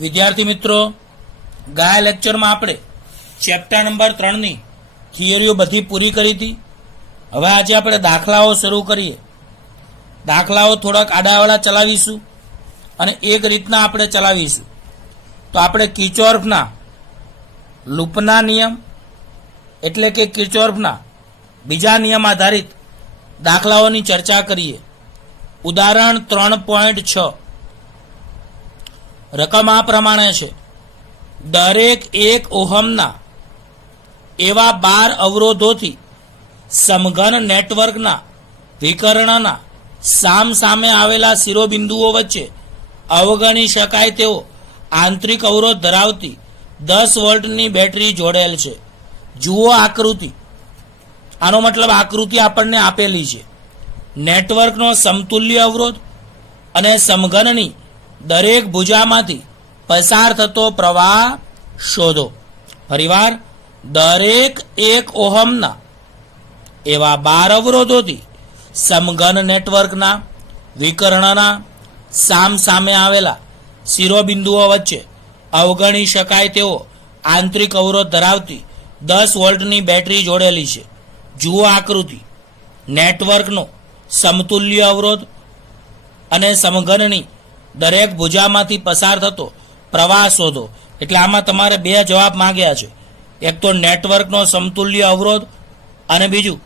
વિદ્યાર્થી મિત્રો, ગયા લેક્ચરમાં આપણે ચેપ્ટર નંબર 3 ની થિયરીઓ બધી પૂરી કરી હતી. હવે આજે આપણે દાખલાઓ શરૂ કરીએ. દાખલાઓ થોડાક આડાવાળા ચલાવીશું અને એક રીતના આપણે ચલાવીશું. તો આપણે કિર્ચોફના લૂપના નિયમ એટલે કે કિર્ચોફના બીજા નિયમ આધારિત દાખલાઓની ચર્ચા કરીએ. ઉદાહરણ 3.6 રકમ આ પ્રમાણે છે. દરેક 1 ઓહમના એવા 12 અવરોધોથી સમઘન નેટવર્કના વિકર્ણના સામ સામે આવેલા શિરોબિંદુઓ વચ્ચે અવગણી શકાય તેવો આંતરિક અવરોધ ધરાવતી 10 વોલ્ટની બેટરી જોડેલ છે. જુઓ આકૃતિ. આનો મતલબ આકૃતિ આપણને આપેલી છે. નેટવર્કનો સમતુલ્ય અવરોધ અને સમઘનની દરેક ભુજામાંથી પસાર થતો પ્રવાહ શોધો. ફરીવાર, દરેક 1 ઓહમના એવા 12 અવરોધોથી સમઘન નેટવર્કના વિકર્ણના સામ સામે આવેલા શિરોબિંદુઓ વચ્ચે અવગણી શકાય તેવો આંતરિક અવરોધ ધરાવતી 10 વોલ્ટની બેટરી જોડેલી છે. જુઓ આકૃતિ. નેટવર્કનો સમતુલ્ય અવરોધ અને સમઘનની દરેક ભુજામાંથી પસાર થતો પ્રવાહ શોધો. એટલે આમાં તમારે 2 જવાબ માંગ્યા છે. એક તો નેટવર્કનો સમતુલ્ય અવરોધ અને બીજું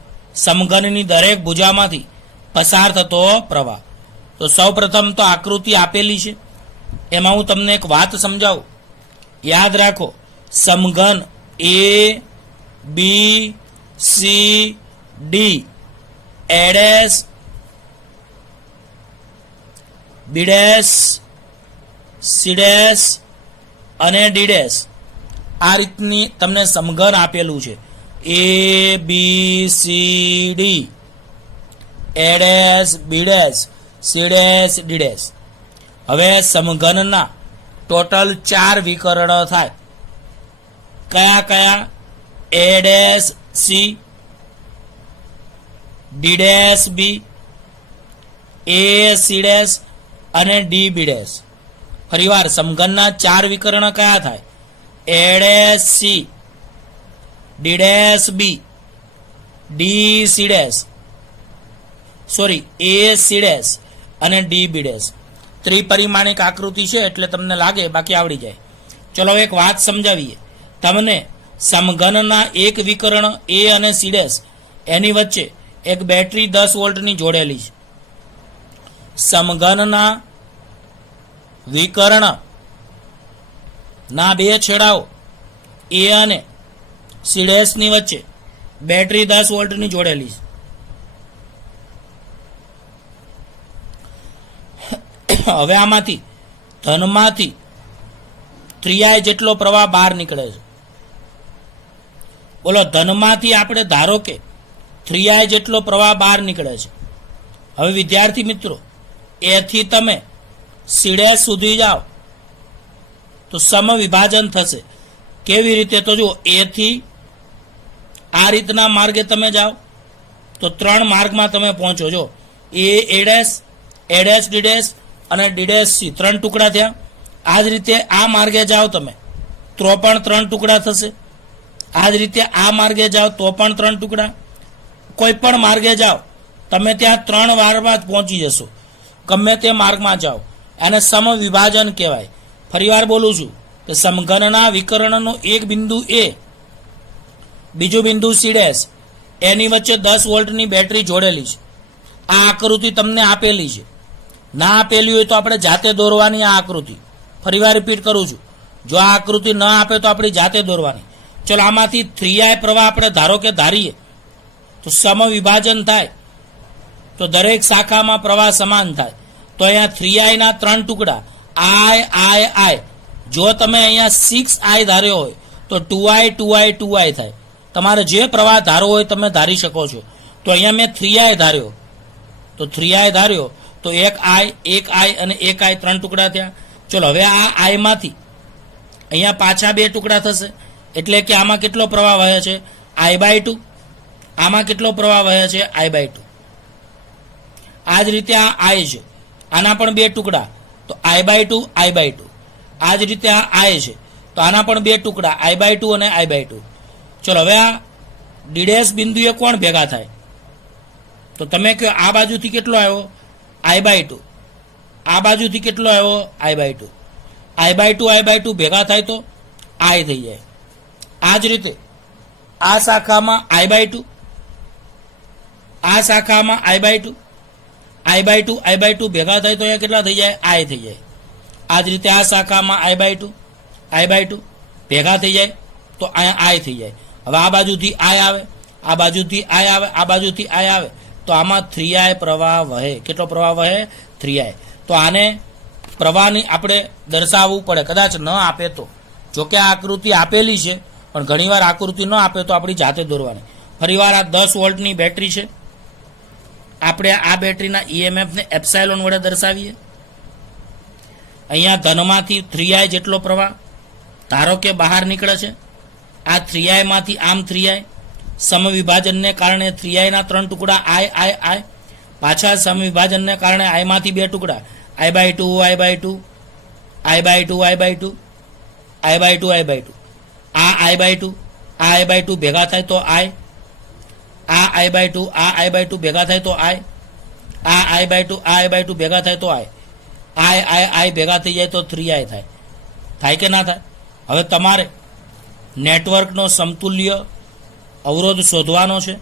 સમઘનની દરેક ભુજામાંથી પસાર થતો પ્રવાહ. તો સૌ પ્રથમ તો આકૃતિ આપેલી છે, એમાં હું તમને એક વાત સમજાવું. યાદ રાખો, સમઘન એ B C D A dash B dash સીડેસ અને ડીડેસ આ રીતની તમને સમઘન આપેલું છે. A B C D A dash B dash C dash D dash. હવે સમઘનના ટોટલ 4 વિકર્ણ થાય. કયા કયા? A dash C, D dash B, A C dash અને ડી બી ડેશ. ફરીવાર, સમઘનના 4 વિકર્ણ કયા થાય? A dash C, D dash B, D C dash A C dash અને ડી બી ડેશ. ત્રિપરિમાણિક આકૃતિ છે એટલે તમને લાગે, બાકી આવડી જાય. ચલો એક વાત સમજાવીએ તમને. સમઘનના એક વિકર્ણ એ અને સી ડેશ એની વચ્ચે એક બેટરી 10 વોલ્ટની જોડેલી છે. સમઘનના વિકર્ણ ના 2 છેડાઓ એ અને સી ડેશની વચ્ચે બેટરી 10 વોલ્ટની જોડેલી છે. હવે આમાંથી ધનમાંથી 3I જેટલો પ્રવાહ બહાર નીકળે છે. બોલો, ધનમાંથી આપણે ધારો કે 3I જેટલો પ્રવાહ બહાર નીકળે છે. હવે વિદ્યાર્થી મિત્રો, એથી તમે સીડેશ સુધી જાઓ તો સમવિભાજન થશે. કેવી રીતે? તો જુઓ, એથી આ રીતના માર્ગે તમે જાઓ તો 3 માર્ગમાં તમે પહોંચો. જો એ ડેશ, એ ડેશ ડી ડેશ અને ડી ડેશ સી 3 ટુકડા થયા. આ જ રીતે આ માર્ગે જાઓ તમે તો પણ 3 ટુકડા થશે. આ જ રીતે આ માર્ગે જાઓ તો પણ 3 ટુકડા. કોઈ પણ માર્ગે જાઓ તમે ત્યાં 3 વારમાં જ પહોંચી જશો. ગમે તે માર્ગમાં જાઓ. એને સમવિભાજન કહેવાય. ફરીવાર બોલું છું કે સમઘનના વિકર્ણનું એક બિંદુ એ, બીજું બિંદુ સી ડેશ, એની વચ્ચે 10 વોલ્ટની બેટરી જોડેલી છે. આ આકૃતિ તમને આપેલી છે. ના આપેલી હોય તો આપણે જાતે દોરવાની આ આકૃતિ. ફરીવાર રિપીટ કરું છું, જો આ આકૃતિ ન આપે તો આપણી જાતે દોરવાની. ચલો, આમાંથી 3I પ્રવાહ આપણે ધારો કે ધારીએ તો સમવિભાજન થાય તો દરેક શાખામાં પ્રવાહ સમાન થાય. તો અહીંયા 3I ના 3 ટુકડા I. જો તમે અહીંયા 6I ધાર્યો હોય તો 2I થાય. તમારે જે પ્રવાહ ધારવો હોય તમે ધારી શકો છો. તો અહીંયા મેં 3I ધાર્યો તો 3I ધાર્યો તો 1I અને 1I 3 ટુકડા થયા. ચલો, હવે આ I માંથી અહીંયા પાછા 2 ટુકડા થશે. એટલે કે આમાં કેટલો પ્રવાહ વહે છે? I/2. આમાં કેટલો પ્રવાહ વહે છે? I/2. આ જ રીતે આ I છે, આના પણ 2 ટુકડા તો I/2 I/2. આ જ રીતે આ આય છે, તો આના પણ બે ટુકડા I/2 અને I/2. ચલો હવે આ ડીડેશ બિંદુએ કોણ ભેગા થાય? તો તમે કહો આ બાજુથી કેટલો આવ્યો? I/2. આ બાજુથી કેટલો આવ્યો? I/2. I/2 ભેગા થાય તો I થઈ જાય. આ જ રીતે આ શાખામાં I/2, આ શાખામાં I/2, I/2 ભેગા થાય તો અહીંયા કેટલા થઈ જાય? I થઈ જાય. આ જ રીતે આ શાખામાં I/2 ભેગા થઈ જાય તો અહીંયા I થઈ જાય. હવે આ બાજુથી I આવે, આ બાજુથી I આવે, આ બાજુથી I આવે, તો આમાં 3I પ્રવાહ વહે. કેટલો પ્રવાહ વહે? 3I. તો આને પ્રવાહની આપણે દર્શાવવું પડે, કદાચ ન આપે તો. જોકે આ આકૃતિ આપેલી છે, પણ ઘણીવાર આકૃતિ ન આપે તો આપણી જાતે દોરવાની. ફરીવાર આ 10 વોલ્ટની બેટરી છે. આપણે આ બેટરીના EMFને એપ્સાયલોન વડે દર્શાવીએ. અહીંયા ધનમાંથી 3I જેટલો પ્રવાહ ધારો કે બહાર નીકળે છે. આ 3I માંથી આમ 3I, સમવિભાજનને કારણે 3I ના 3 ટુકડા I. પાછા સમવિભાજનને કારણે I માંથી 2 ટુકડા I/2. આ I/2 ભેગા થાય તો I, આ I/2 ભેગા થાય તો I, આ I/2 ભેગા થાય તો I ભેગા થઈ જાય તો 3I થાય કે ના થાય? હવે તમારે નેટવર્કનો સમતુલ્ય અવરોધ શોધવાનો છે.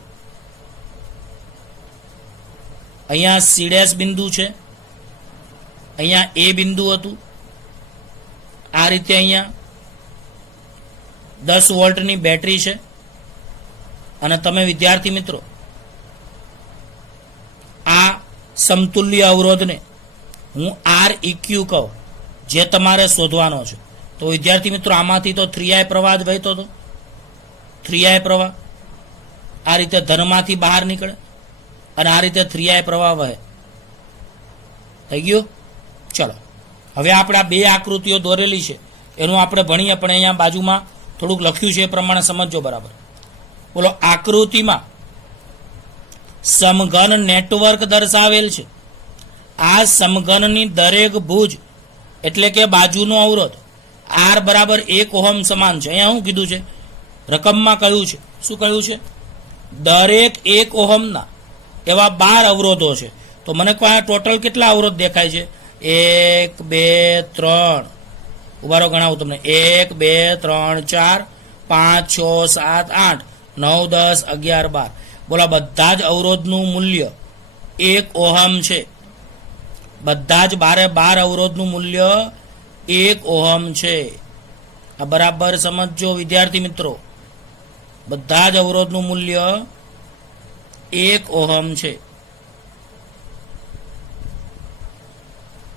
અહીંયા C' બિંદુ છે, અહીંયા A બિંદુ હતું. આ રીતે અહીંયા 10 વોલ્ટની બેટરી છે. અને તમે વિદ્યાર્થી મિત્રો આ સમતુલ્ય અવરોધને હું Req કહું, જે તમારે શોધવાનો છે. તો વિદ્યાર્થી મિત્રો આમાંથી તો 3I પ્રવાહ જ વહેતો હતો. 3I પ્રવાહ આ રીતે ધનમાંથી બહાર નીકળે અને આ રીતે 3I પ્રવાહ વહે. થઈ ગયું? ચલો હવે આપણે આ બે આકૃતિઓ દોરેલી છે એનું આપણે ભણીએ, પણ અહીંયા બાજુમાં થોડુંક લખ્યું છે એ પ્રમાણે સમજો બરાબર. બોલો, આકૃતિમાં સમઘન નેટવર્ક દર્શાવેલ છે. આ સમઘનની દરેક ભુજ એટલે કે બાજુનો અવરોધ R બરાબર 1 ઓહમ સમાન છે. અહીંયા શું કીધું છે? રકમમાં કહ્યું છે. શું કહ્યું છે? દરેક 1 ઓહમના એવા 12 અવરોધો છે. તો મને કહો આ ટોટલ કેટલા અવરોધ દેખાય છે? 1 2 3, ઉભારો ગણાવું તમને. 1 2 3 4 5 6 7 8 9 10 11 12. બોલા, બધા જ અવરોધનું મૂલ્ય 1 ઓહમ છે. બધા જ 12 અવરોધનું મૂલ્ય 1 ઓહમ છે. આ બરાબર સમજો વિદ્યાર્થી મિત્રો. બધા જ અવરોધનું મૂલ્ય 1 ઓહમ છે.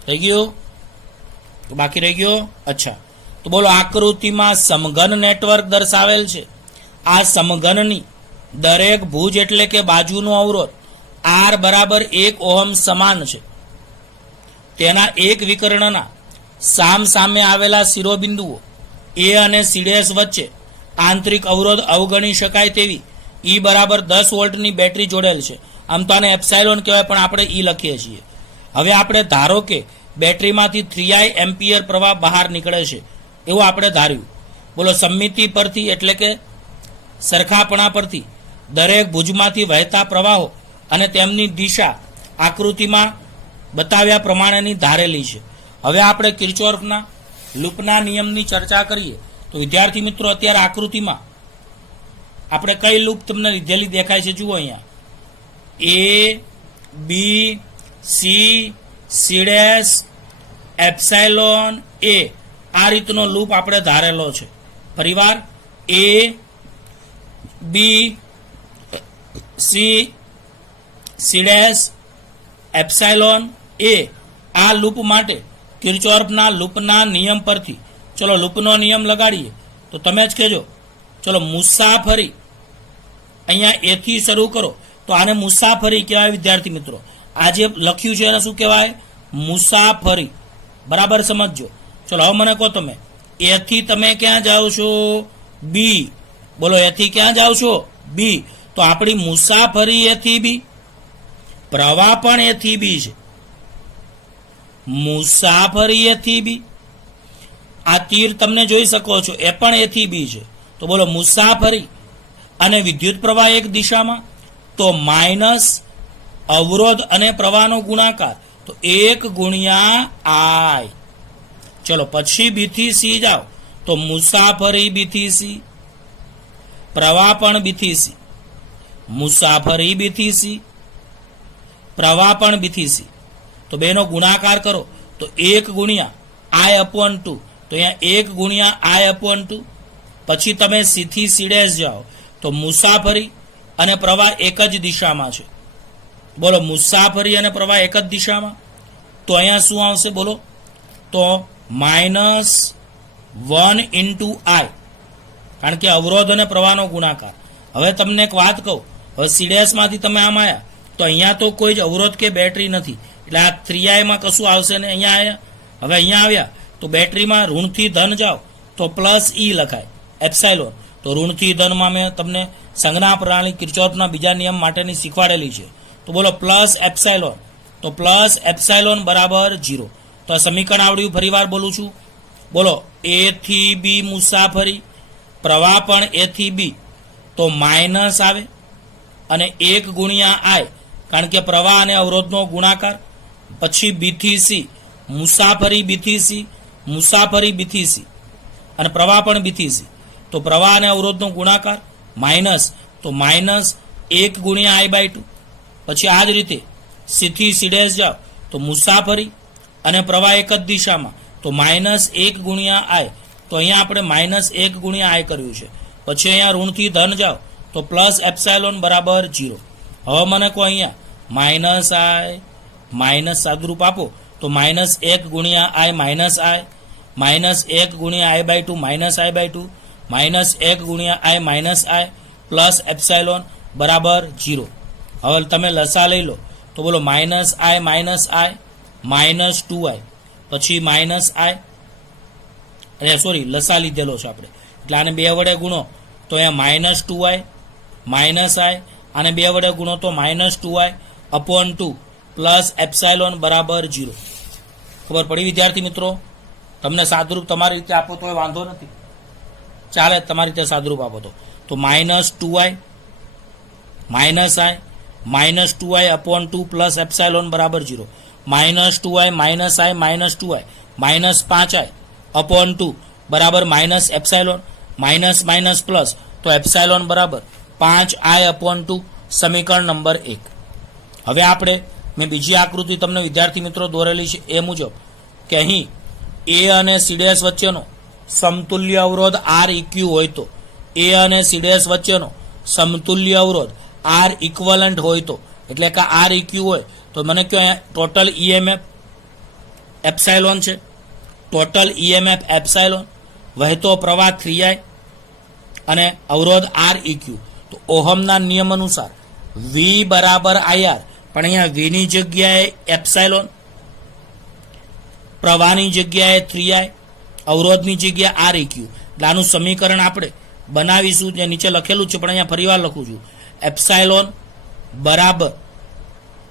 થઈ ગયું? બાકી રહી ગયો? અચ્છા, તો બોલો, આકૃતિમાં સમઘન નેટવર્ક દર્શાવેલ છે. આ સમઘનની દરેક ભુજ એટલે કે બાજુનો અવરોધ R બરાબર 1 ઓહમ સમાન છે. તેના એક વિકર્ણના સામ સામે આવેલા શિરોબિંદુઓ A અને C' વચ્ચે આંતરિક અવરોધ અવગણી શકાય તેવી E બરાબર 10 વોલ્ટની બેટરી જોડેલ છે. આમ તો આને એપ્સાયલોન કહેવાય, પણ આપણે E લખીએ છીએ. હવે આપણે ધારો કે બેટરીમાંથી 3I એમ્પિયર પ્રવાહ બહાર નીકળે છે એવું આપણે ધાર્યું. બોલો, સમમિતિ પરથી એટલે કે સરખાપણા પરથી દરેક ભુજમાંથી વહેતા પ્રવાહો અને તેમની દિશા આકૃતિમાં બતાવ્યા પ્રમાણેની ધારેલી છે. હવે આપણે કિર્ચોફના લૂપના નિયમની ચર્ચા કરીએ. તો વિદ્યાર્થી મિત્રો, અત્યારે આકૃતિમાં આપણે કઈ લૂપ તમને લીધેલી દેખાય છે? જુઓ અહીંયા A, B, C, C', epsilon A. આ રીતનો લૂપ આપણે ધારેલો છે. પરિવાર A, B, C, C', epsilon A. આ લૂપ માટે કિર્ચોફના લૂપના નિયમ પરથી ચલો લૂપનો નિયમ લગાડીએ. તો તમે જ કહેજો. ચલો, મુસાફરી અહીંયા A થી શરૂ કરો તો આને મુસાફરી કહેવાય વિદ્યાર્થી મિત્રો. આ જે લખ્યું છે એને શું કહેવાય? મુસાફરી. બરાબર સમજો. ચલો હવે મને કહો તમે A થી તમે ક્યાં જાઓ છો? B. બોલો, A થી ક્યાં જાઓ છો? B. તો આપણી મુસાફરી A થી B, પ્રવાહ પણ A થી B છે. મુસાફરી A થી B, આ તીર તમને જોઈ શકો છો, એ પણ એ થી બી છે. તો બોલો મુસાફરી અને વિદ્યુત પ્રવાહ એક દિશામાં, તો માઇનસ અવરોધ અને પ્રવાહનો ગુણાકાર, તો 1 ગુણ્યા આઈ. ચલો પછી બી થી સી જાઓ, તો મુસાફરી બી થી સી, પ્રવાહ પણ બી થી સી, મુસાફરી બી થી સી, પ્રવાહ પણ બી થી સી. તો બેનો ગુણાકાર કરો તો 1 ગુણ્યા આઈ અપોન 2, તો અહીંયા 1 ગુણ્યા આઈ અપોન 2. પછી તમે સી થી સી ડેશ જાઓ, તો મુસાફરી અને પ્રવાહ એક જ દિશામાં છે. બોલો મુસાફરી અને પ્રવાહ એક જ દિશામાં, તો અહીંયા શું આવશે બોલો, તો -1 ઇન્ટુ આઈ, કારણ કે અવરોધ અને પ્રવાહનો ગુણાકાર. હવે તમને એક વાત કહું, હવે સીડેસ માંથી તમે આમ આવ્યા, તો અહીંયા તો કોઈ જ અવરોધ કે બેટરી નથી, એટલે આ 3i માં કશું આવશે ને. અહીંયા આવ્યા, હવે અહીંયા આવ્યા તો બેટરીમાં ઋણથી ધન જાઓ તો પ્લસ ઈ લખાય એપ્સાઇલોન. તો ઋણથી ધનમાં મેં તમને સંજ્ઞા પ્રણાલી કિર્ચોફના બીજા નિયમ માટેની શીખવાડેલી છે. તો બોલો પ્લસ એપ્સાઇલોન, તો પ્લસ એપ્સાઇલોન બરાબર 0. તો આ સમીકરણ આવડ્યું, ફરી વાર બોલું છું. બોલો એ થી બી મુસાફરી, પ્રવાહ પણ એ થી બી, તો માઇનસ આવે અને 1 ગુણ્યા આઈ, કારણ કે પ્રવાહ અને અવરોધનો ગુણાકાર. પછી બી થી સી, મુસાફરી બી થી સી, મુસાફરી બી થી સી અને પ્રવાહ પણ બી થી સી, તો પ્રવાહ અને અવરોધનો ગુણાકાર માઇનસ, તો માઇનસ 1 ગુણ્યા આઈ બાય 2. પછી આ જ રીતે સી થી સી ડેશ જાઓ, તો મુસાફરી અને પ્રવાહ એક જ દિશામાં, તો -1 ગુણ્યા આઈ, તો અહીંયા આપણે -1 ગુણ્યા આઈ કર્યું છે. પછી અહીંયા ઋણથી ધન જાઓ તો પ્લસ એપ્સાઇલોન બરાબર 0. હવે મને કહો અહીંયા માઇનસ આઈ, માઇનસ સાદુરૂપ આપો તો -1 ગુણ્યા આઈ માઇનસ આઈ, -1 ગુણ્યા આઈ બાય 2 માઇનસ આઈ બાય 2, -1 ગુણ્યા આઈ માઇનસ આઈ પ્લસ એપ્સાઇલોન બરાબર 0. હવે તમે લસા લઈ લો, તો બોલો -i માઇનસ આઈ -2i, પછી માઇનસ આઈ, સોરી લસા લીધેલો છે આપણે, એટલે આને 2 વડે ગુણો તો અહીંયા -2i માઇનસ આઈ, આને 2 વડે ગુણો તો -2i અપોન 2 પ્લસ એપ્સાઇલોન બરાબર 0. ખબર પડી વિદ્યાર્થી મિત્રો? તમને સાદુરૂપ તમારી રીતે આપો તો વાંધો નથી, ચાલે તમારી રીતે સાદુરૂપ આપો તો -2i માઇનસ આઈ -2i અપોન 2 પ્લસ એપ્સાઇલોન બરાબર 0, -2i માઇનસ આઈ -2i -5i અપોન 2 બરાબર minus epsilon, minus minus plus, તો એપ્સાઇલોન બરાબર 5i અપોન 2, સમીકરણ નંબર 1. હવે આપણે મેં બીજી આકૃતિ તમને વિદ્યાર્થી મિત્રો દોરેલી છે એ મુજબ કે અહીં એ અને સીડેસ વચ્ચેનો સમતુલ્ય અવરોધ આર ઇક્યુ હોય, તો એ અને સીડેસ વચ્ચેનો સમતુલ્ય અવરોધ આર ઇક્વલન્ટ હોય, તો એટલે કે આર ઇક્યુ હોય, તો મને કહો અહીંયા ટોટલ ઈએમએફ એપ્સાઇલોન છે, ટોટલ ઈએમએફ એપ્સાઇલોન, વહેતો પ્રવાહ 3i અને અવરોધ આર ઇક્યુ. તો ઓહમના નિયમ અનુસાર વી બરાબર આઈઆર, પણ અહીંયા વીની જગ્યાએ એપ્સાઇલોન, પ્રવાહની જગ્યાએ 3i, અવરોધની જગ્યાએ આર ઇક્યુ. એટલે આનું સમીકરણ આપણે બનાવીશું, જે નીચે લખેલું છે પણ અહીંયા ફરીવાર લખું છું, એપ્સાઇલોન બરાબર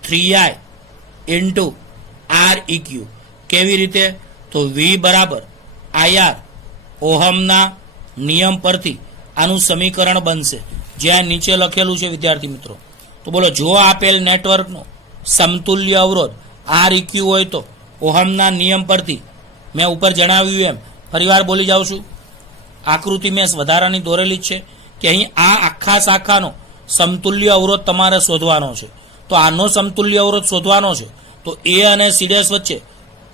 3i ઇન્ટુ આર ઇક્યુ. કેવી રીતે? તો વી બરાબર આઈઆર, ઓહમના નિયમ પરથી આનું સમીકરણ બનશે, જ્યાં નીચે લખેલું છે વિદ્યાર્થી મિત્રો. તો બોલો જો આપેલ નેટવર્કનો સમતુલ્ય અવરોધ આર ઇક્યુ હોય, તો ઓહમના નિયમ પરથી મેં ઉપર જણાવ્યું એમ ફરીવાર બોલી જાઉં છું, આકૃતિ મેં વધારાની દોરેલી છે કે અહીં આ આખા શાખાનો સમતુલ્ય અવરોધ તમારે શોધવાનો છે. તો આનો સમતુલ્ય અવરોધ શોધવાનો છે, તો એ અને સીડેસ વચ્ચે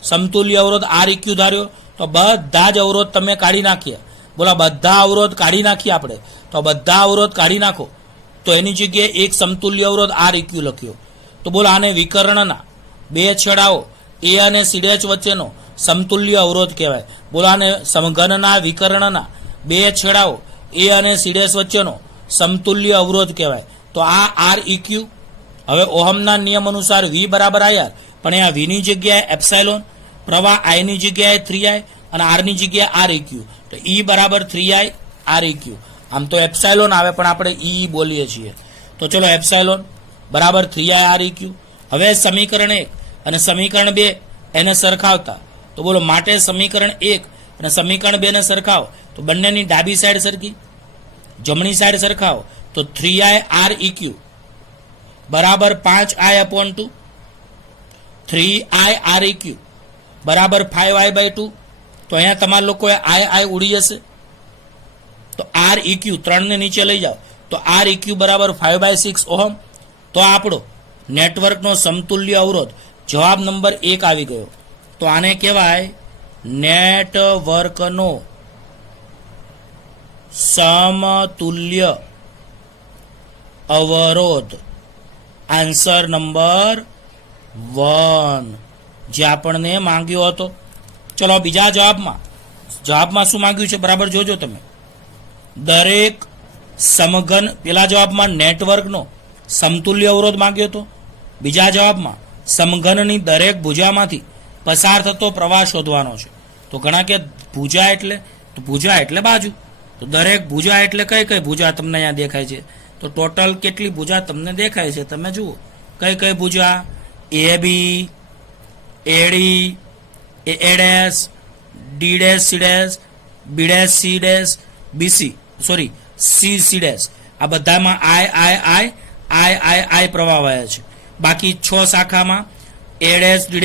સમતુલ્ય અવરોધ આર ઇક્યુ ધાર્યો, તો બધા જ અવરોધ તમે કાઢી નાખીએ. બોલા બધા અવરોધ કાઢી નાખીએ આપણે, તો બધા અવરોધ કાઢી નાખો તો એની જગ્યાએ એક સમતુલ્ય અવરોધ આર ઇક્યુ લખ્યો. તો બોલો આને વિકર્ણના 2 છેડાઓ એ અને સીડેસ વચ્ચેનો સમતુલ્ય અવરોધ કહેવાય. બોલો આને સમઘનના વિકર્ણના 2 છેડાઓ એ અને સીડેસ વચ્ચેનો સમતુલ્ય અવરોધ કહેવાય. તો આ આર ઇક્યુ. હવે ઓહમના નિયમ અનુસાર વી બરાબર આઈઆર, પણ અહીંયા વીની જગ્યાએ એપ્સાઇલોન, પ્રવાહ આઈની જગ્યાએ 3i અને આરની જગ્યાએ આર ઇક્યુ, તો ઈ બરાબર 3i આર ઇક્યુ. આમ તો એપ્સાઇલોન આવે પણ આપણે ઈ બોલીએ છીએ. તો ચલો એપ્સાઇલોન બરાબર 3i આર ઇક્યુ. હવે સમીકરણ 1 અને સમીકરણ 2 એને સરખાવતા, તો બોલો માટે સમીકરણ 1 અને સમીકરણ 2 ને સરખાવો તો બંનેની ડાબી સાઈડ સરખી, જમણી સાઈડ સરખાવો તો 3i Req બરાબર 5i/2, 3i Req બરાબર 5i/2. તો અહીંયા તમારા લોકોએ i ઉડી જશે તો Req 3 ને નીચે લઈ જાઓ તો Req બરાબર 5/6 ઓહમ. તો આપણો નેટવર્કનો સમતુલ્ય અવરોધ જવાબ નંબર 1 આવી ગયો. તો આને કહેવાય નેટવર્કનો સમતુલ્ય અવરોધ. આન્સર નંબર 1 જે આપણને માંગ્યો હતો. ચલો બીજા જવાબમાં શું માંગ્યું છે બરાબર જોજો તમે. દરેક સમઘન, પેલા જવાબમાં નેટવર્કનો સમતુલ્ય અવરોધ માંગ્યો હતો, બીજા જવાબમાં સમઘનની દરેક ભુજામાંથી પસાર થતો પ્રવાહ શોધવાનો છે. તો ઘણા કે ભુજા એટલે બાજુ, તો દરેક ભુજા એટલે કઈ કઈ ભુજા તમને અહીંયા દેખાય છે? તો ટોટલ કેટલી ભુજા તમને દેખાય છે તમે જુઓ. કઈ કઈ ભુજા? AB, AD, AS, D', C', BC, sorry C'. આ બધામાં I પ્રવાહ વહે છે. બાકી 6 શાખામાં A', D',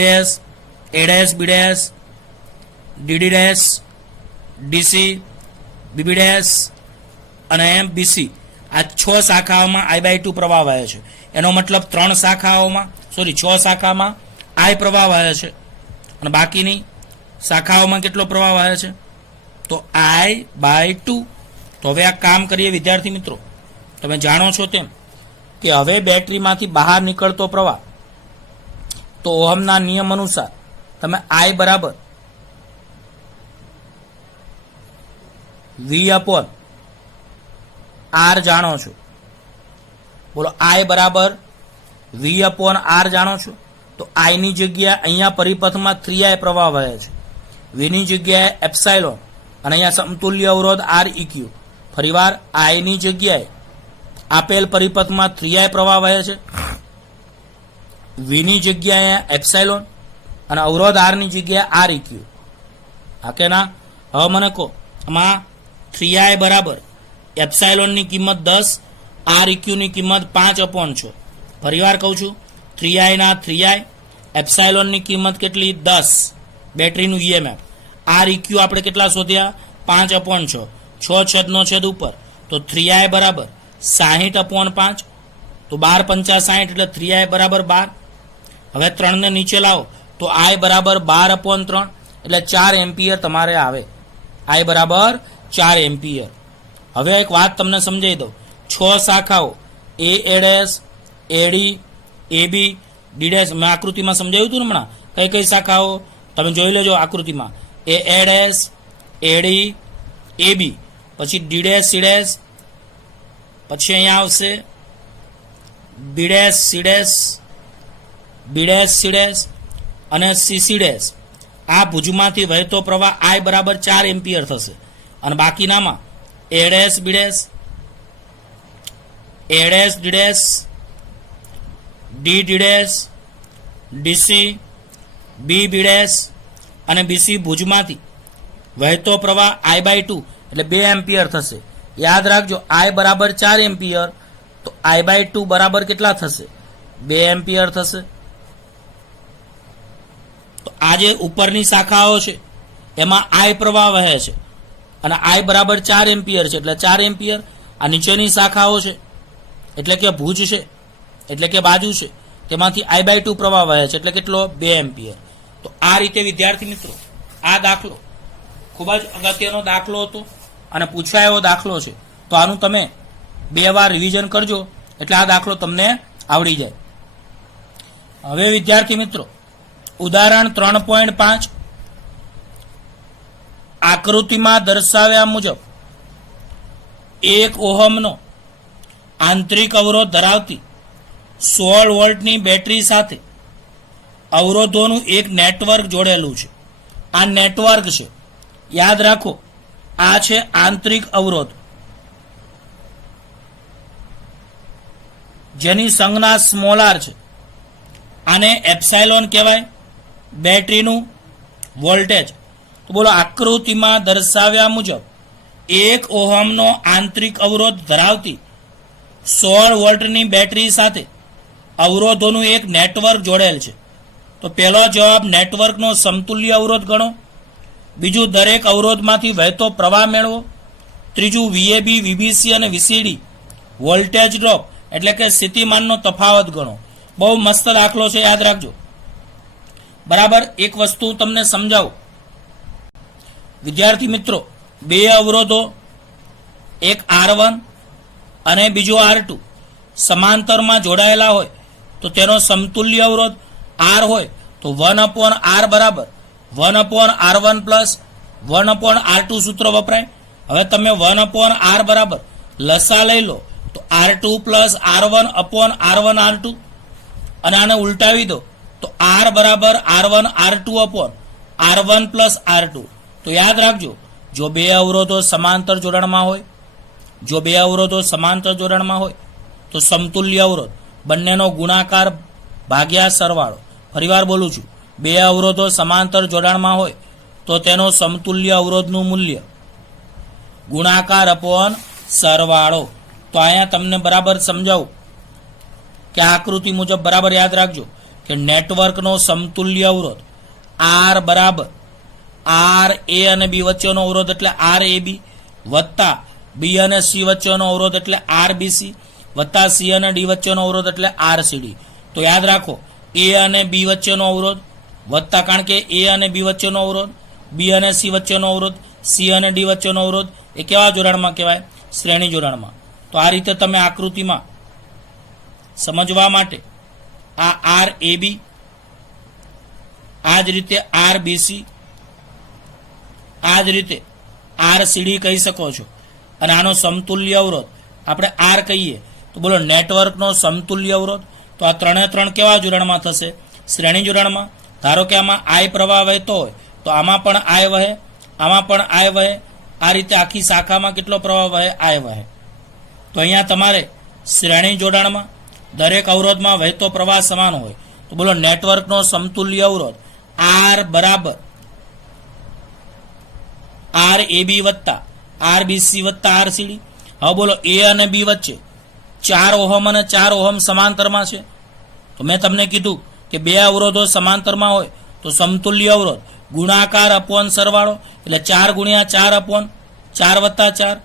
B', DD', DC, BB' અને BC, આ 6 શાખાઓમાં I/2 પ્રવાહ વહે છે. એનો મતલબ 6 શાખામાં I પ્રવાહ વહે છે અને બાકીની શાખાઓમાં કેટલો પ્રવાહ વહે છે? તો I/2. તો હવે આ કામ કરીએ વિદ્યાર્થી મિત્રો. તમે જાણો છો તેમ કે હવે બેટરીમાંથી બહાર નીકળતો પ્રવાહ, તો ઓહમના નિયમ અનુસાર તમે I બરાબર V/R જાણો છો. બોલો, I બરાબર V/R જાણો છો. તો I ની જગ્યાએ અહીંયા પરિપથમાં 3i પ્રવાહ વહે છે, V ની જગ્યાએ એપ્સાઇલોન અને અહીંયા સમતુલ્ય અવરોધ Req. ફરીવાર I ની જગ્યાએ આપેલ પરિપથમાં 3i પ્રવાહ વહે છે, V ની જગ્યાએ એપ્સાઇલોન અને અવરોધ R ની જગ્યાએ Req. હા કે ના? હવે મને કહો, આમાં 3i બરાબર એપ્સાઇલોનની કિંમત 10, Req ની કિંમત 5/6. ફરીવાર કહું છું, 3i ના 3i, એપ્સાઇલોનની કિંમત કેટલી? 10, બેટરીનું EMF. Req આપણે કેટલા શોધ્યા? 5/6, 6 છેદનો છેદ ઉપર, તો 3i બરાબર 60/5. તો 12 × 50 એટલે 3i બરાબર 12. હવે 3 ને નીચે લાવો તો I બરાબર 12/3 એટલે 4 એમ્પિયર તમારે આવે. I બરાબર 4 એમ્પિયર. હવે એક વાત તમને સમજાવી દઉં. 6 શાખાઓ A', AD, AB, D', મેં આકૃતિમાં સમજાવ્યું હતું ને હમણાં. કઈ કઈ શાખાઓ તમે જોઈ લેજો આકૃતિમાં. A', AD, AB, પછી D', C', પછી અહીંયા આવશે B', C', અને C'. આ ભુજમાંથી વહેતો પ્રવાહ I બરાબર 4 એમ્પિયર થશે અને બાકીનામાં A', B', D', D', DC, BB' અને BC ભુજમાંથી વહેતો પ્રવાહ I/2 એટલે 2 એમ્પિયર થશે. યાદ રાખજો, I બરાબર 4 એમ્પિયર, તો I/2 બરાબર કેટલા થશે? 2 એમ્પિયર થશે. તો આ જે ઉપરની શાખાઓ છે એમાં I પ્રવાહ વહે છે અને I બરાબર 4 એમ્પિયર છે એટલે 4 એમ્પિયર. આ નીચેની શાખાઓ છે એટલે કે ભુજ છે એટલે કે બાજુ છે, તેમાંથી I/2 પ્રવાહ વહે છે એટલે કેટલો? 2 એમ્પિયર. તો આ રીતે વિદ્યાર્થી મિત્રો આ દાખલો ખૂબ જ અગત્યનો દાખલો હતો અને પૂછાયો દાખલો છે. તો આનું તમે 2 વાર રિવિઝન કરજો એટલે આ દાખલો તમને આવડી જાય. હવે વિદ્યાર્થી મિત્રો ઉદાહરણ 3.5 આકૃતિમાં દર્શાવ્યા મુજબ 1 ઓહમનો આંતરિક અવરોધ ધરાવતી 16 વોલ્ટની બેટરી સાથે અવરોધોનું એક નેટવર્ક જોડેલું છે. આ નેટવર્ક છે, યાદ રાખો. આ છે આંતરિક અવરોધ જેની સંજ્ઞા સ્મોલ r છે. આને એપ્સાઇલોન કહેવાય, બેટરીનું વોલ્ટેજ. તો બોલો આકૃતિમાં દર્શાવ્યા મુજબ 1 ઓહમનો આંતરિક અવરોધ ધરાવતી 16 વોલ્ટની બેટરી સાથે અવરોધોનું એક નેટવર્ક જોડેલ છે. તો પહેલો જવાબ નેટવર્કનો સમતુલ્ય અવરોધ ગણો. બીજું દરેક અવરોધમાંથી વહેતો પ્રવાહ મેળવો. ત્રીજું વીએબી, વીબીસી અને વીસીડી વોલ્ટેજ ડ્રોપ એટલે કે સ્થિતિમાનનો તફાવત ગણો. બહુ મસ્ત દાખલો છે, યાદ રાખજો. બરાબર. એક વસ્તુ તમને સમજાવું વિદ્યાર્થી મિત્રો, બે અવરોધો, એક R1 અને બીજો R2 સમાંતરમાં જોડાયેલા હોય તો તેનો સમતુલ્ય અવરોધ R હોય તો 1/R બરાબર 1/R1 પ્લસ 1/R2 સૂત્ર વપરાય. હવે તમે 1/R બરાબર લસા લઈ લો તો R2 પ્લસ R1/R1 R2 અને આને ઉલટાવી દો તો R બરાબર R1 R2 upon R1 plus R2. તો યાદ રાખજો, જો બે અવરોધો સમાંતર જોડાણમાં હોય તો સમતુલ્ય અવરોધ બંનેનો ગુણાકાર ભાગ્યા સરવાળો. ફરીવાર બોલું છું, બે અવરોધો સમાંતર જોડાણમાં હોય તો તેનો સમતુલ્ય અવરોધનું મૂલ્ય ગુણાકાર અપોન સરવાળો. તો અહીંયા તમને બરાબર સમજાવું કે આકૃતિ મુજબ બરાબર યાદ રાખજો કે નેટવર્કનો સમતુલ્ય અવરોધ R બરાબર R A અને B વચ્ચેનો અવરોધ એટલે RAB વત્તા B અને C વચ્ચેનો અવરોધ એટલે RBC વત્તા C અને D વચ્ચેનો અવરોધ એટલે RCD. તો યાદ રાખો, A અને B વચ્ચેનો અવરોધ વત્તા, કારણ કે A અને B વચ્ચેનો અવરોધ, B અને C વચ્ચેનો અવરોધ, C અને D વચ્ચેનો અવરોધ એ કેવા જોડાણમાં કહેવાય? શ્રેણી જોડાણમાં. તો આ રીતે તમે આકૃતિમાં સમજવા માટે આ RAB, આ જ રીતે RBC, આ જ રીતે RCD કહી શકો છો અને આનો સમતુલ્ય અવરોધ આપણે R કહીએ. તો બોલો નેટવર્કનો સમતુલ્ય અવરોધ. તો આ ત્રણે ત્રણ કેવા જોડાણમાં થશે? શ્રેણી જોડાણમાં. ધારો કે આમાં I પ્રવાહ વહેતો હોય તો આમાં પણ I વહે, આમાં પણ I વહે. આ રીતે આખી શાખામાં કેટલો પ્રવાહ વહે? I વહે. તો અહીંયા તમારે શ્રેણી જોડાણમાં દરેક અવરોધમાં વહેતો પ્રવાહ સમાન હોય. તો બોલો નેટવર્કનો સમતુલ્ય અવરોધ R બરાબર RAB વત્તા RBC વત્તા RCD. હવે બોલો A અને B વચ્ચે 4 ઓહમ અને 4 ઓહમ સમાંતરમાં છે. તો મેં તમને કીધું કે બે અવરોધો સમાંતરમાં હોય તો સમતુલ્ય અવરોધ ગુણાકાર અપોન સરવાળો એટલે 4 ગુણ્યા 4 અપોન 4 વત્તા 4.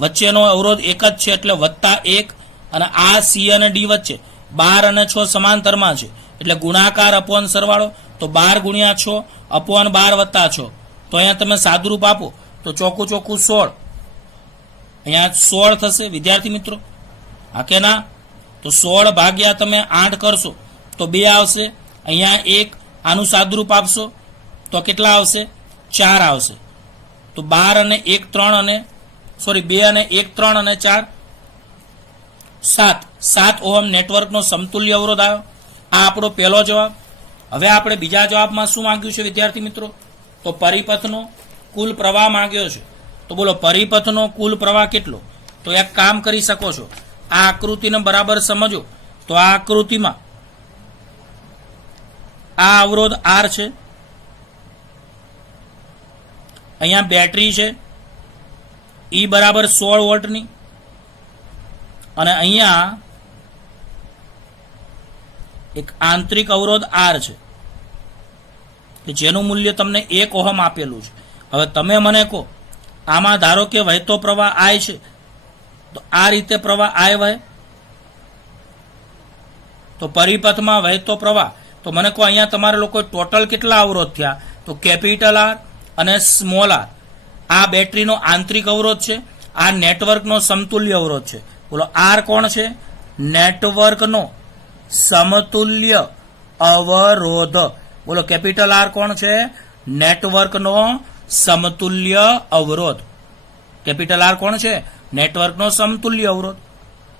વચ્ચેનો અવરોધ એક જ છે એટલે વત્તા 1 અને આ C અને D વચ્ચે 12 અને 6 સમાંતરમાં છે એટલે ગુણાકાર અપોન સરવાળો. તો 12 ગુણ્યા 6 અપોન 12 વત્તા 6. તો અહીંયા તમે સાદુરૂપ આપો તો ચોખ્ખું 16. અહીંયા 16 થશે વિદ્યાર્થી મિત્રો. હા કે ના? તો 16 ભાગ્યા તમે 8 કરશો તો 2 આવશે. અહીંયા 1 આનું સાદુરૂપ આપશો તો કેટલા આવશે? 4 આવશે. તો 12 અને 1 3 અને 2 અને 1 3 અને 4 7 ઓહમ નેટવર્કનો સમતુલ્ય અવરોધ આવ્યો. આ આપણો પહેલો જવાબ. હવે આપણે બીજા જવાબમાં શું માંગ્યું છે વિદ્યાર્થી મિત્રો? તો પરિપથનો કુલ પ્રવાહ માંગ્યો છે. તો બોલો પરિપથનો કુલ પ્રવાહ કેટલો? તો એક કામ કરી શકો છો, આ આકૃતિને બરાબર સમજો. તો આ આકૃતિમાં આ અવરોધ R છે, અહીંયા બેટરી છે E બરાબર 16 વોલ્ટની અને અહીંયા એક આંતરિક અવરોધ R છે કે જેનું મૂલ્ય તમને 1 ઓહમ આપેલું છે. હવે તમે મને કહો, આમાં ધારો કે વહેતો પ્રવાહ I છે તો આ રીતે પ્રવાહ I વહે. તો પરિપથમાં વહેતો પ્રવાહ, તો મને કહો અહીંયા તમારે લોકો ટોટલ કેટલા અવરોધ થયા? તો કેપિટલ R અને સ્મોલ R. આ બેટરીનો આંતરિક અવરોધ છે, આ નેટવર્કનો સમતુલ્ય અવરોધ છે. બોલો R કોણ છે? નેટવર્કનો સમતુલ્ય અવરોધ. બોલો કેપિટલ R કોણ છે? નેટવર્કનો સમતુલ્ય અવરોધ. કેપિટલ R કોણ છે? નેટવર્કનો સમતુલ્ય અવરોધ.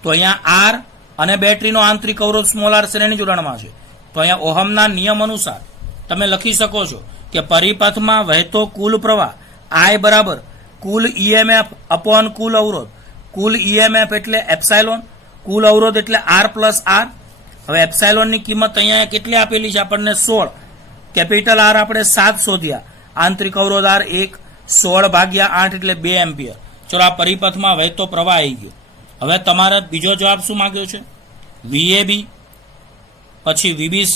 તો અહીંયા R અને બેટરીનો આંતરિક અવરોધ સ્મોલ r શ્રેણી જોડાણમાં છે. તો અહીંયા ઓહમના નિયમ અનુસાર તમે લખી શકો છો કે પરિપથમાં વહેતો કુલ પ્રવાહ I બરાબર કુલ EMF અપોન કુલ અવરોધ. કુલ EMF એટલે એપ્સાઇલોન, કુલ અવરોધ એટલે R પ્લસ R. હવે એપ્સાઇલોનની કિંમત અહીંયા કેટલી આપેલી છે આપણને? 16. કેપિટલ R આપણે 7 શોધ્યા આંતરિક અવરોધ R 1, 16/8 એટલે 2 એમ્પિયર. ચલો આ પરિપથમાં વહેતો પ્રવાહ આવી ગયો. હવે તમારે બીજો જવાબ શું માંગ્યો છે? VAB, પછી VBC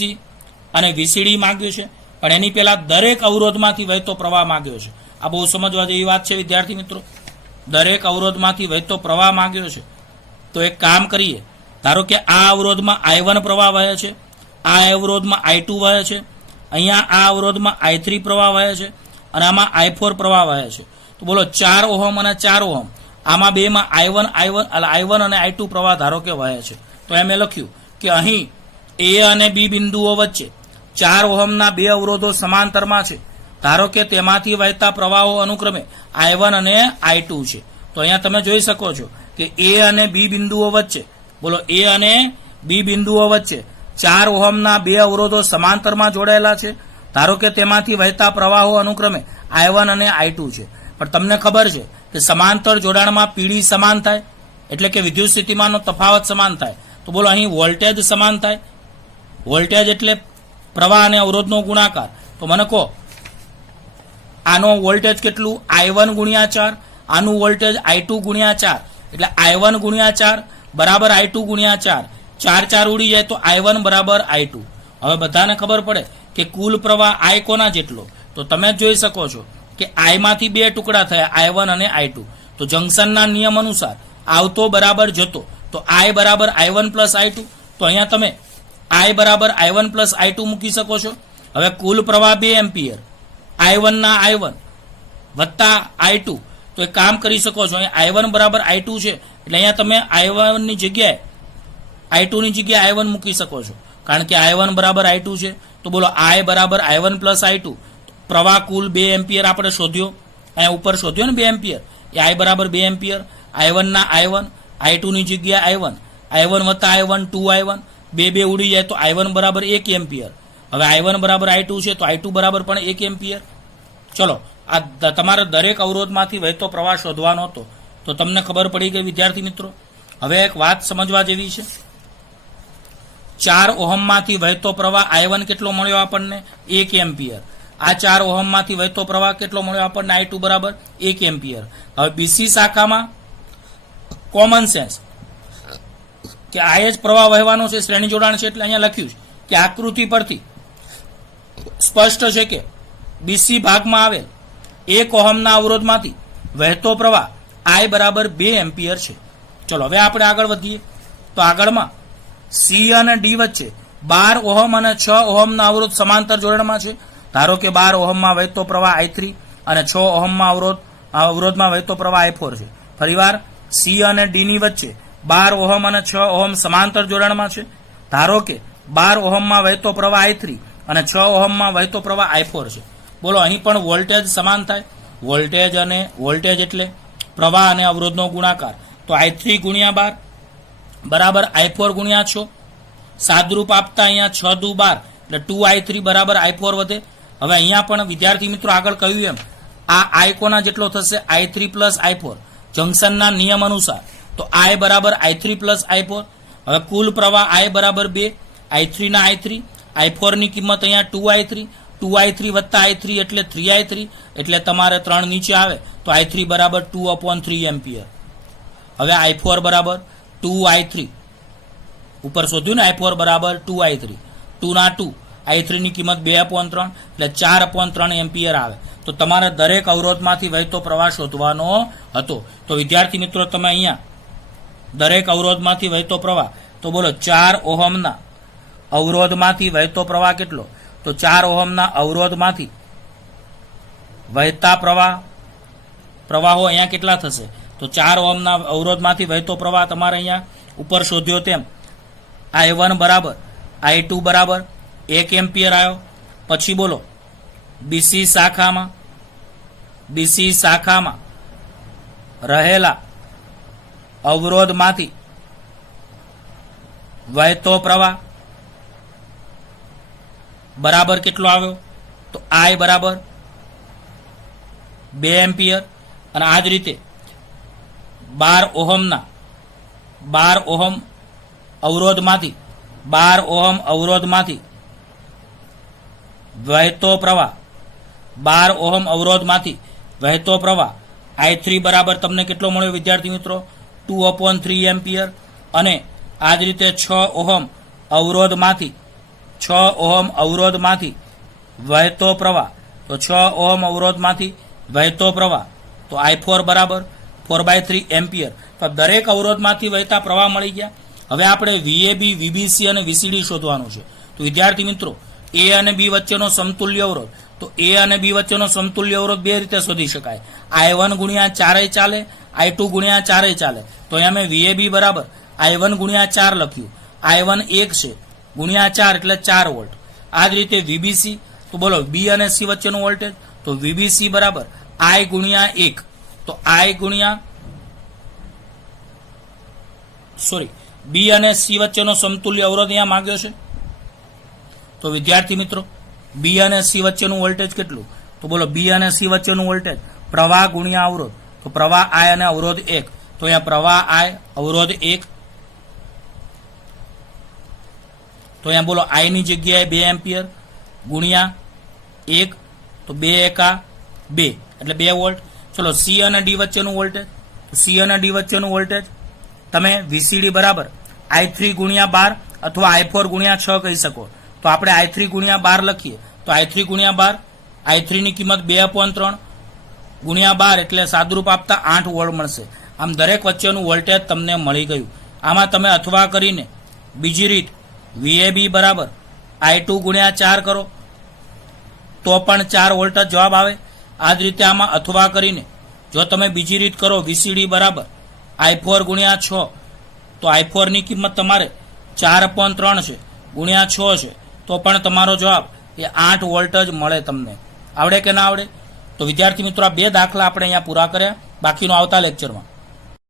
અને VCD માંગ્યું છે. પણ એની પહેલા દરેક અવરોધમાંથી વહેતો પ્રવાહ માંગ્યો છે. આ બહુ સમજવા જેવી વાત છે વિદ્યાર્થી મિત્રો. દરેક અવરોધમાંથી વહેતો પ્રવાહ માંગ્યો છે. તો એક કામ કરીએ, ધારો કે આ અવરોધમાં I1 પ્રવાહ વહે છે, આ અવરોધમાં I2 વહે છે, અહીંયા આ અવરોધમાં I3 પ્રવાહ વહે છે અને આમાં I4 પ્રવાહ વહે છે. તો બોલો 4 ઓહમ અને 4 ઓહમ, આમાં બેમાં I1 અને I2 પ્રવાહ ધારો કે વહે છે. તો એમ લખ્યું કે અહીં A અને B બિંદુઓ વચ્ચે 4 ઓહમના બે અવરોધો સમાંતરમાં છે. ધારો કે તેમાંથી વહેતા પ્રવાહો અનુક્રમે I1 અને I2 છે. તો અહીંયા તમે જોઈ શકો છો કે A અને B બિંદુઓ વચ્ચે, બોલો A અને B બિંદુઓ વચ્ચે 4 ઓહમના બે અવરોધો સમાંતરમાં જોડાયેલા છે. ધારો કે તેમાંથી વહેતા પ્રવાહો અનુક્રમે I1 અને I2 છે. પણ તમને ખબર છે કે સમાંતર જોડાણમાં પીડી સમાન થાય એટલે કે વિદ્યુત સ્થિતિમાનનો તફાવત સમાન થાય. તો બોલો અહીં વોલ્ટેજ સમાન થાય. વોલ્ટેજ એટલે પ્રવાહ અને અવરોધનો ગુણાકાર. તો મને કહો આનો વોલ્ટેજ કેટલું? I1 ગુણ્યા 4, આનું વોલ્ટેજ I2 ગુણ્યા 4, એટલે I1 ગુણ્યા 4 બરાબર I2 ગુણ્યા 4. 4 4 ઉડી જાય તો I1 બરાબર I2. હવે બધાને ખબર પડે કે કુલ પ્રવાહ I કોના જેટલો? તો તમે જોઈ શકો છો કે I માંથી બે ટુકડા થયા, I1 અને I2. તો જંકશનના નિયમ અનુસાર આવતો બરાબર જતો, તો I બરાબર I1 પ્લસ I2. તો અહીંયા તમે I બરાબર I1 પ્લસ I2 મૂકી શકો છો. હવે કુલ પ્રવાહ 2 એમ્પિયર, I1 ના I1 વત્તા I2. તો એક કામ કરી શકો છો, અહીંયા I1 બરાબર I2 છે એટલે અહીંયા તમે I1 ની જગ્યાએ I2 ની જગ્યાએ I1 મૂકી શકો છો, કારણ કે I1 બરાબર I2 છે. તો બોલો I બરાબર I1 પ્લસ I2. પ્રવાહ કુલ 2 એમ્પિયર આપણે શોધ્યો, અહીંયા ઉપર શોધ્યો ને 2 એમ્પિયર, એ I બરાબર 2 એમ્પિયર. I1 ના I1, I2 ની જગ્યાએ I1 વત્તા I1 2I1, 2 ઉડી જાય તો I1 બરાબર 1 એમ્પિયર. હવે I1 બરાબર I2 છે તો I2 બરાબર પણ 1 એમ્પિયર. ચલો આ તમારે દરેક અવરોધમાંથી વહેતો પ્રવાહ શોધવાનો હતો. તો તમને ખબર પડી ગઈ વિદ્યાર્થી મિત્રો. હવે એક વાત સમજવા જેવી છે. 4 ઓહમમાંથી વહેતો પ્રવાહ I1 કેટલો મળ્યો આપણને? 1 એમ્પિયર. આ 4 ઓહમમાંથી વહેતો પ્રવાહ કેટલો મળ્યો આપણને? I2 બરાબર 1 એમ્પિયર. હવે બીસી શાખામાં કોમન સેન્સ કે આ જ પ્રવાહ વહેવાનો છે, શ્રેણી જોડાણ છે, એટલે અહીંયા લખ્યું છે કે આકૃતિ પરથી સ્પષ્ટ છે કે બીસી ભાગમાં આવેલ 1 ઓહમના અવરોધમાંથી વહેતો પ્રવાહ I બરાબર 2 એમ્પિયર છે. ચલો હવે આપણે આગળ વધીએ. તો આગળમાં C અને D વચ્ચે 12 ઓહમ અને 6 ઓહમના અવરોધ સમાંતર જોડાણમાં છે. ધારો કે 12 ઓહમમાં વહેતો પ્રવાહ I3 અને 6 ઓહમમાં અવરોધમાં વહેતો પ્રવાહ I4 છે. ફરીવાર C અને D ની વચ્ચે 12 ઓહમ અને 6 ઓહમ સમાંતર જોડાણમાં છે. ધારો કે 12 ઓહમમાં વહેતો પ્રવાહ I3 અને 6 ઓહમમાં વહેતો પ્રવાહ I4 છે. બોલો અહીં પણ વોલ્ટેજ સમાન થાય. વોલ્ટેજ એટલે પ્રવાહ અને અવરોધનો ગુણાકાર. તો I3 ગુણ્યા 12 બરાબર I4 ગુણ્યા 6. સાદરૂપ આપતા અહીંયા 6 દુ 12 એટલે 2I3 બરાબર I4 વધે. હવે અહીંયા પણ વિદ્યાર્થી મિત્રો આગળ કહ્યું એમ આ I કોના જેટલો થશે? I3 પ્લસ I4 જંકશનના નિયમ અનુસાર. તો I બરાબર I3 પ્લસ I4. હવે કુલ પ્રવાહ I બરાબર 2, I3 ના I3, I4 ની કિંમત અહીંયા 2I3 વત્તા I3 એટલે 3I3, એટલે તમારે 3 નીચે આવે તો I3 બરાબર 2/3 એમ્પિયર. હવે I4 બરાબર 2I3 ઉપર શોધ્યું ને, I4 બરાબર 2I3, 2 ના 2, I3 ની કિંમત 2/3 એટલે 4/3 એમ્પિયર આવે. તો તમારે દરેક અવરોધમાંથી વહેતો પ્રવાહ શોધવાનો હતો. તો વિદ્યાર્થી મિત્રો તમે અહીંયા દરેક અવરોધમાંથી વહેતો પ્રવાહ, તો બોલો 4 ઓહમના અવરોધમાંથી વહેતો પ્રવાહ કેટલો? તો 4 ઓહમના અવરોધમાંથી વહેતા પ્રવાહો અહીંયા કેટલા થશે? તો 4 ઓહમના અવરોધમાંથી વહેતો પ્રવાહ તમારે અહીંયા ઉપર શોધ્યો તેમ I1 બરાબર I2 બરાબર 1 એમ્પિયર આવ્યો. પછી બોલો બીસી શાખામાં રહેલા અવરોધમાંથી વહેતો પ્રવાહ બરાબર કેટલો આવ્યો? તો I બરાબર 2 એમ્પિયર. અને આ જ રીતે 12 ઓહમ અવરોધમાંથી વહેતો પ્રવાહ 12 ઓહમ અવરોધમાંથી વહેતો પ્રવાહ I3 બરાબર તમને કેટલો મળ્યો વિદ્યાર્થી મિત્રો? 2/3 એમ્પિયર. અને આ જ રીતે 6 ઓહમ અવરોધમાંથી વહેતો પ્રવાહ, તો 6 ઓહમ અવરોધમાંથી વહેતો પ્રવાહ તો I4 બરાબર 4/3 એમ્પિયર. તો દરેક અવરોધમાંથી વહેતા પ્રવાહ મળી ગયા. હવે આપણે VAB, VBC અને VCD શોધવાનું છે. તો વિદ્યાર્થી મિત્રો, A અને B વચ્ચેનો સમતુલ્ય અવરોધ, તો A અને B વચ્ચેનો સમતુલ્ય અવરોધ બે રીતે શોધી શકાય. I1 ગુણ્યા 4 ચાલે, I2 ગુણ્યા 4 ચાલે. તો અહીંયા મેં VAB બરાબર I1 ગુણ્યા 4 લખ્યું. I1 1 છે ગુણ્યા 4 એટલે 4 વોલ્ટ. આ જ રીતે VBC, તો બોલો B અને C વચ્ચેનું વોલ્ટેજ, તો VBC બરાબર I ગુણ્યા 1, તો I ગુણ્યા B અને C વચ્ચેનો સમતુલ્ય અવરોધ અહીંયા માંગ્યો છે. તો વિદ્યાર્થી મિત્રો, B અને C વચ્ચેનું વોલ્ટેજ કેટલું? તો બોલો B અને C વચ્ચેનું વોલ્ટેજ પ્રવાહ ગુણ્યા અવરોધ, તો પ્રવાહ I અને અવરોધ 1, તો અહીંયા પ્રવાહ I અવરોધ 1, તો અહીંયા બોલો I ની જગ્યાએ 2 એમ્પિયર ગુણ્યા 1, તો 2 એકા 2 એટલે 2 વોલ્ટ. ચલો C અને D વચ્ચેનું વોલ્ટેજ, તો C અને D વચ્ચેનું વોલ્ટેજ તમે VCD બરાબર I3 ગુણ્યા 12 અથવા I4 ગુણ્યા 6 કહી શકો. તો આપણે I3 ગુણ્યા 12 લખીએ, તો I3 ગુણ્યા 12, I3 ની કિંમત 2/3 ગુણ્યા 12 એટલે સાદુરૂપ આપતા 8 વોલ્ટ મળશે. આમ દરેક વચ્ચેનું વોલ્ટેજ તમને મળી ગયું. આમાં તમે અથવા કરીને બીજી રીત VAB બરાબર I2 ગુણ્યા 4 કરો તો પણ 4 વોલ્ટ જ જવાબ આવે. આ જ રીતે આમાં અથવા કરીને જો તમે બીજી રીત કરો VCD બરાબર I4 ગુણ્યા 6, તો I4 ની કિંમત તમારે 4/3 છે ગુણ્યા 6 છે, તો પણ તમારો જવાબ એ 8 વોલ્ટ જ મળે તમને. આવડે કે ના આવડે? તો વિદ્યાર્થી મિત્રો, આ 2 દાખલા આપણે અહીંયા પૂરા કર્યા. બાકીનો આવતા લેક્ચરમાં